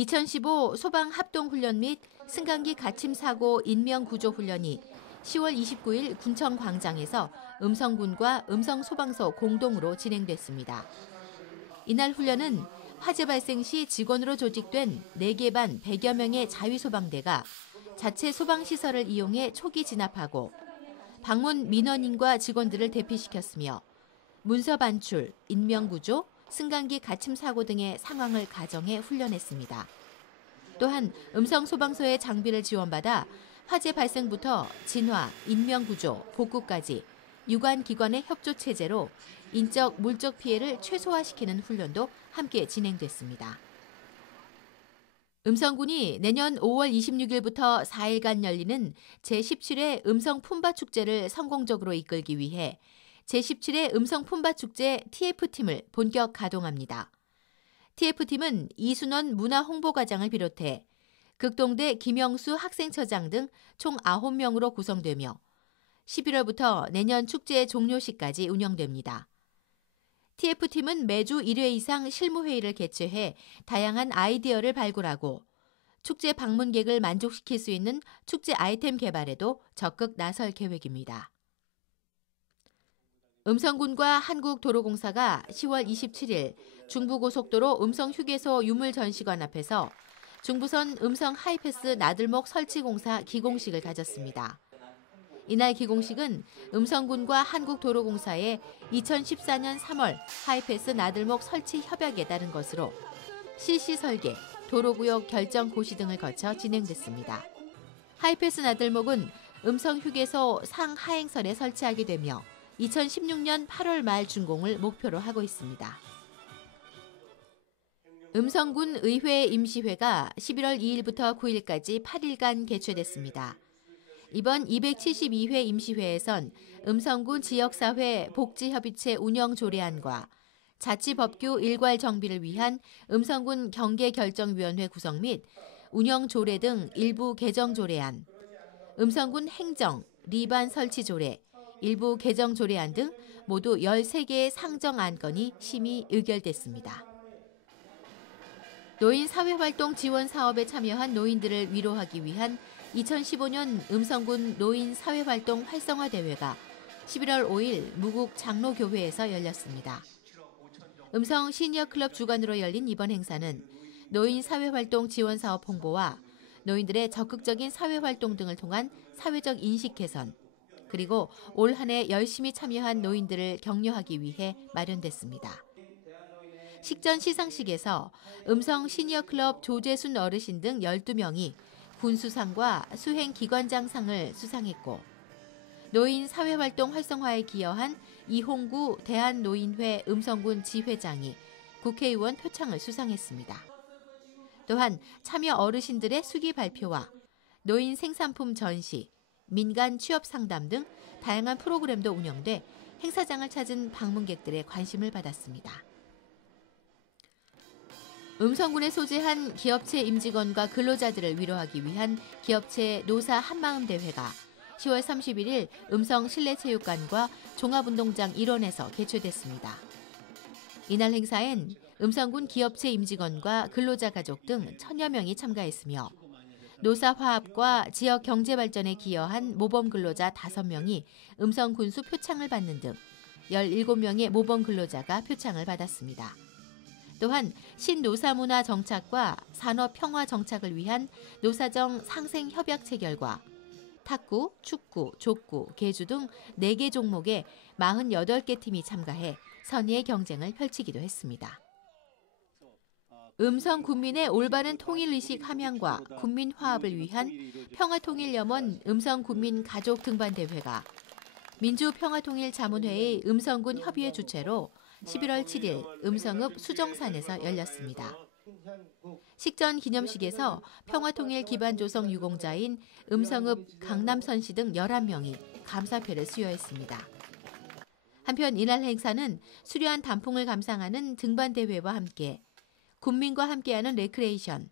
2015 소방합동훈련 및 승강기 갇힘사고 인명구조훈련이 10월 29일 군청광장에서 음성군과 음성소방서 공동으로 진행됐습니다. 이날 훈련은 화재 발생 시 직원으로 조직된 4개 반 100여 명의 자위소방대가 자체 소방시설을 이용해 초기 진압하고 방문 민원인과 직원들을 대피시켰으며 문서 반출, 인명구조, 승강기 갇힘 사고 등의 상황을 가정해 훈련했습니다. 또한 음성소방서의 장비를 지원받아 화재 발생부터 진화, 인명구조, 복구까지 유관기관의 협조체제로 인적, 물적 피해를 최소화시키는 훈련도 함께 진행됐습니다. 음성군이 내년 5월 26일부터 4일간 열리는 제17회 음성품바축제를 성공적으로 이끌기 위해 제17회 음성품바축제 TF팀을 본격 가동합니다. TF팀은 이순원 문화홍보과장을 비롯해 극동대 김영수 학생처장 등 총 9명으로 구성되며 11월부터 내년 축제 종료시까지 운영됩니다. TF팀은 매주 1회 이상 실무회의를 개최해 다양한 아이디어를 발굴하고 축제 방문객을 만족시킬 수 있는 축제 아이템 개발에도 적극 나설 계획입니다. 음성군과 한국도로공사가 10월 27일 중부고속도로 음성휴게소 유물전시관 앞에서 중부선 음성 하이패스 나들목 설치 공사 기공식을 가졌습니다. 이날 기공식은 음성군과 한국도로공사의 2014년 3월 하이패스 나들목 설치 협약에 따른 것으로 실시 설계, 도로구역 결정 고시 등을 거쳐 진행됐습니다. 하이패스 나들목은 음성휴게소 상하행선에 설치하게 되며 2016년 8월 말 준공을 목표로 하고 있습니다. 음성군 의회 임시회가 11월 2일부터 9일까지 8일간 개최됐습니다. 이번 272회 임시회에선 음성군 지역사회 복지협의체 운영 조례안과 자치법규 일괄 정비를 위한 음성군 경계결정위원회 구성 및 운영 조례 등 일부 개정 조례안, 음성군 행정, 리반 설치 조례, 일부 개정 조례안 등 모두 13개의 상정 안건이 심의 의결됐습니다. 노인 사회활동 지원 사업에 참여한 노인들을 위로하기 위한 2015년 음성군 노인 사회활동 활성화 대회가 11월 5일 무국 장로교회에서 열렸습니다. 음성 시니어클럽 주관으로 열린 이번 행사는 노인 사회활동 지원 사업 홍보와 노인들의 적극적인 사회활동 등을 통한 사회적 인식 개선, 그리고 올 한 해 열심히 참여한 노인들을 격려하기 위해 마련됐습니다. 식전 시상식에서 음성 시니어클럽 조재순 어르신 등 12명이 군수상과 수행기관장상을 수상했고 노인 사회활동 활성화에 기여한 이홍구 대한노인회 음성군 지회장이 국회의원 표창을 수상했습니다. 또한 참여 어르신들의 수기 발표와 노인 생산품 전시, 민간 취업 상담 등 다양한 프로그램도 운영돼 행사장을 찾은 방문객들의 관심을 받았습니다. 음성군에 소재한 기업체 임직원과 근로자들을 위로하기 위한 기업체 노사 한마음 대회가 10월 31일 음성 실내체육관과 종합운동장 일원에서 개최됐습니다. 이날 행사엔 음성군 기업체 임직원과 근로자 가족 등 1000여 명이 참가했으며 노사 화합과 지역 경제 발전에 기여한 모범 근로자 5명이 음성 군수 표창을 받는 등 17명의 모범 근로자가 표창을 받았습니다. 또한 신노사문화 정착과 산업 평화 정착을 위한 노사정 상생 협약 체결과 탁구, 축구, 족구, 계주 등 4개 종목에 48개 팀이 참가해 선의의 경쟁을 펼치기도 했습니다. 음성 군민의 올바른 통일의식 함양과 군민 화합을 위한 평화통일염원 음성군민 가족 등반대회가 민주평화통일자문회의 음성군 협의회 주최로 11월 7일 음성읍 수정산에서 열렸습니다. 식전 기념식에서 평화통일 기반 조성 유공자인 음성읍 강남선 씨 등 11명이 감사표를 수여했습니다. 한편 이날 행사는 수려한 단풍을 감상하는 등반대회와 함께 군민과 함께하는 레크레이션,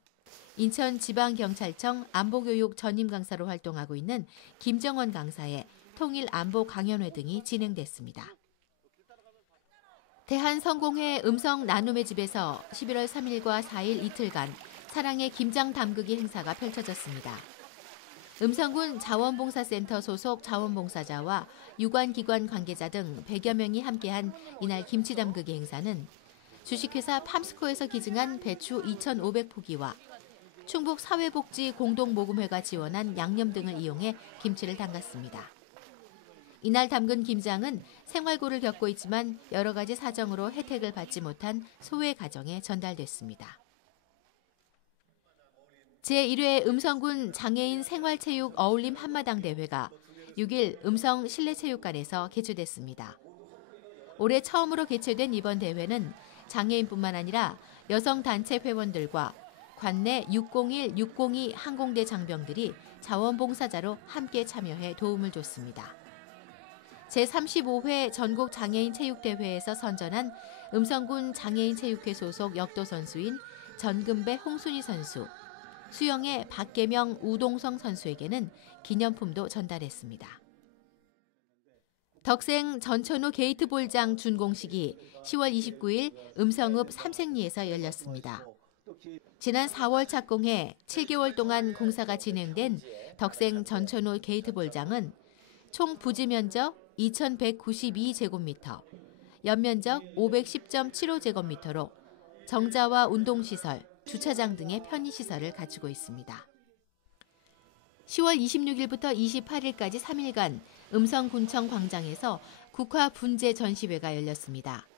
인천지방경찰청 안보교육 전임 강사로 활동하고 있는 김정원 강사의 통일안보 강연회 등이 진행됐습니다. 대한성공회 음성 나눔의 집에서 11월 3일과 4일 이틀간 사랑의 김장 담그기 행사가 펼쳐졌습니다. 음성군 자원봉사센터 소속 자원봉사자와 유관기관 관계자 등 100여 명이 함께한 이날 김치 담그기 행사는 주식회사 팜스코에서 기증한 배추 2,500포기와 충북 사회복지 공동모금회가 지원한 양념 등을 이용해 김치를 담갔습니다. 이날 담근 김장은 생활고를 겪고 있지만 여러 가지 사정으로 혜택을 받지 못한 소외 가정에 전달됐습니다. 제1회 음성군 장애인 생활체육 어울림 한마당 대회가 6일 음성 실내체육관에서 개최됐습니다. 올해 처음으로 개최된 이번 대회는 장애인뿐만 아니라 여성단체 회원들과 관내 601, 602 항공대 장병들이 자원봉사자로 함께 참여해 도움을 줬습니다. 제35회 전국장애인체육대회에서 선전한 음성군 장애인체육회 소속 역도 선수인 전금배 홍순희 선수, 수영의 박계명 우동성 선수에게는 기념품도 전달했습니다. 덕생 전천후 게이트볼장 준공식이 10월 29일 음성읍 삼색리에서 열렸습니다. 지난 4월 착공해 7개월 동안 공사가 진행된 덕생 전천후 게이트볼장은 총 부지 면적 2,192제곱미터, 연면적 510.75제곱미터로 정자와 운동시설, 주차장 등의 편의시설을 갖추고 있습니다. 10월 26일부터 28일까지 3일간 음성군청 광장에서 국화분재 전시회가 열렸습니다.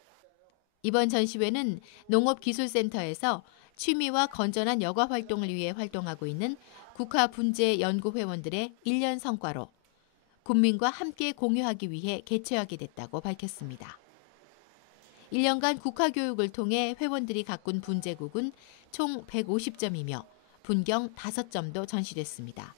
이번 전시회는 농업기술센터에서 취미와 건전한 여가 활동을 위해 활동하고 있는 국화분재 연구회원들의 1년 성과로 국민과 함께 공유하기 위해 개최하게 됐다고 밝혔습니다. 1년간 국화교육을 통해 회원들이 가꾼 분재국은 총 150점이며 분경 5점도 전시됐습니다.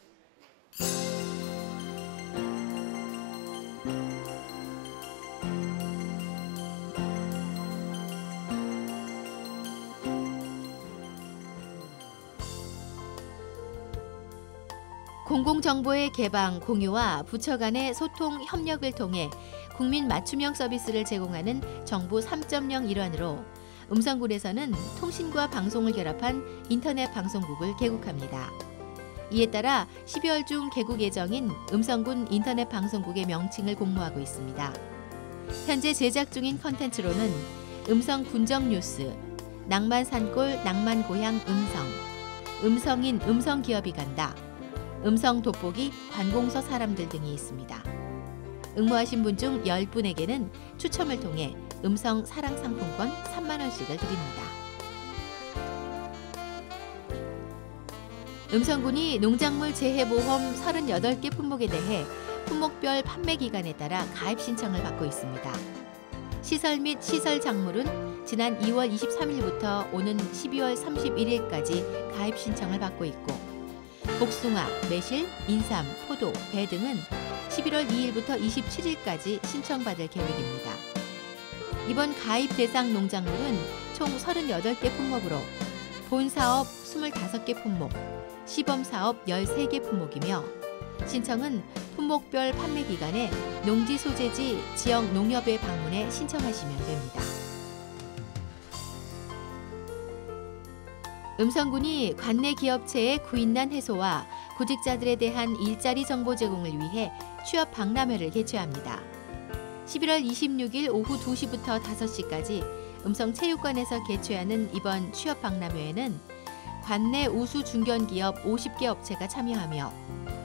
공공정보의 개방, 공유와 부처 간의 소통, 협력을 통해 국민 맞춤형 서비스를 제공하는 정부 3.0 일환으로 음성군에서는 통신과 방송을 결합한 인터넷 방송국을 개국합니다. 이에 따라 12월 중 개국 예정인 음성군 인터넷 방송국의 명칭을 공모하고 있습니다. 현재 제작 중인 컨텐츠로는 음성 군정 뉴스, 낭만 산골, 낭만 고향 음성, 음성인 음성 기업이 간다, 음성 돋보기, 관공서 사람들 등이 있습니다. 응모하신 분 중 10분에게는 추첨을 통해 음성 사랑 상품권 3만 원씩을 드립니다. 음성군이 농작물 재해보험 38개 품목에 대해 품목별 판매 기간에 따라 가입 신청을 받고 있습니다. 시설 및 시설 작물은 지난 2월 23일부터 오는 12월 31일까지 가입 신청을 받고 있고 복숭아, 매실, 인삼, 포도, 배 등은 11월 2일부터 27일까지 신청받을 계획입니다. 이번 가입 대상 농작물은 총 38개 품목으로 본사업 25개 품목, 시범사업 13개 품목이며 신청은 품목별 판매 기간에 농지 소재지 지역 농협에 방문해 신청하시면 됩니다. 음성군이 관내 기업체의 구인난 해소와 구직자들에 대한 일자리 정보 제공을 위해 취업 박람회를 개최합니다. 11월 26일 오후 2시부터 5시까지 음성체육관에서 개최하는 이번 취업 박람회에는 관내 우수 중견기업 50개 업체가 참여하며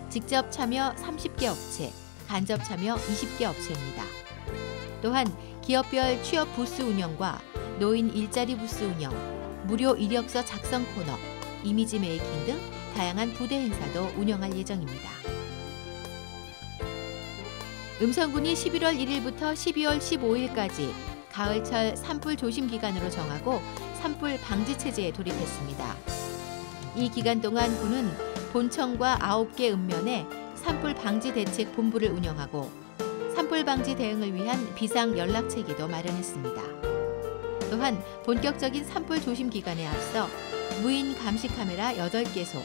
직접 참여 30개 업체, 간접 참여 20개 업체입니다. 또한 기업별 취업 부스 운영과 노인 일자리 부스 운영, 무료 이력서 작성 코너, 이미지 메이킹 등 다양한 부대 행사도 운영할 예정입니다. 음성군이 11월 1일부터 12월 15일까지 가을철 산불 조심 기간으로 정하고 산불 방지 체제에 돌입했습니다. 이 기간 동안 군은 본청과 9개 읍면에 산불 방지 대책 본부를 운영하고 산불 방지 대응을 위한 비상 연락 체계도 마련했습니다. 또한 본격적인 산불 조심 기간에 앞서 무인 감시 카메라 8개소,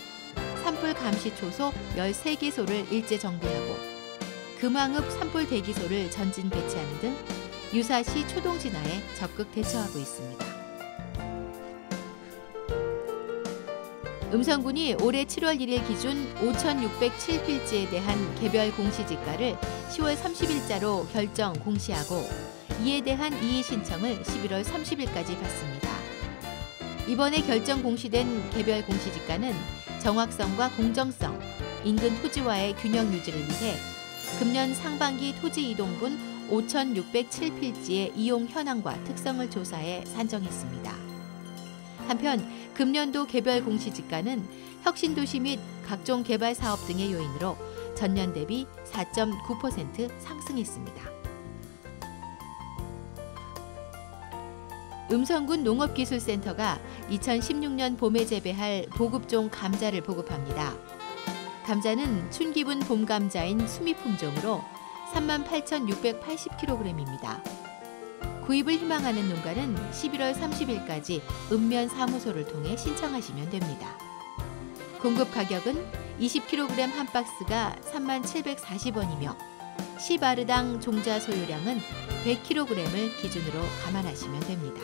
산불 감시 초소 13개소를 일제 정비하고 금왕읍 산불 대기소를 전진 배치하는 등 유사시 초동 진화에 적극 대처하고 있습니다. 음성군이 올해 7월 1일 기준 5,607필지에 대한 개별 공시지가를 10월 30일자로 결정 공시하고 이에 대한 이의 신청을 11월 30일까지 받습니다. 이번에 결정 공시된 개별 공시지가는 정확성과 공정성, 인근 토지와의 균형 유지를 위해 금년 상반기 토지 이동분 5,607필지의 이용 현황과 특성을 조사해 산정했습니다. 한편 금년도 개별 공시지가는 혁신도시 및 각종 개발 사업 등의 요인으로 전년 대비 4.9% 상승했습니다. 음성군 농업기술센터가 2016년 봄에 재배할 보급종 감자를 보급합니다. 감자는 춘기분 봄감자인 수미품종으로 38,680kg입니다. 구입을 희망하는 농가는 11월 30일까지 읍면 사무소를 통해 신청하시면 됩니다. 공급 가격은 20kg 한 박스가 37,740원이며 시바르당 종자 소유량은 100kg을 기준으로 감안하시면 됩니다.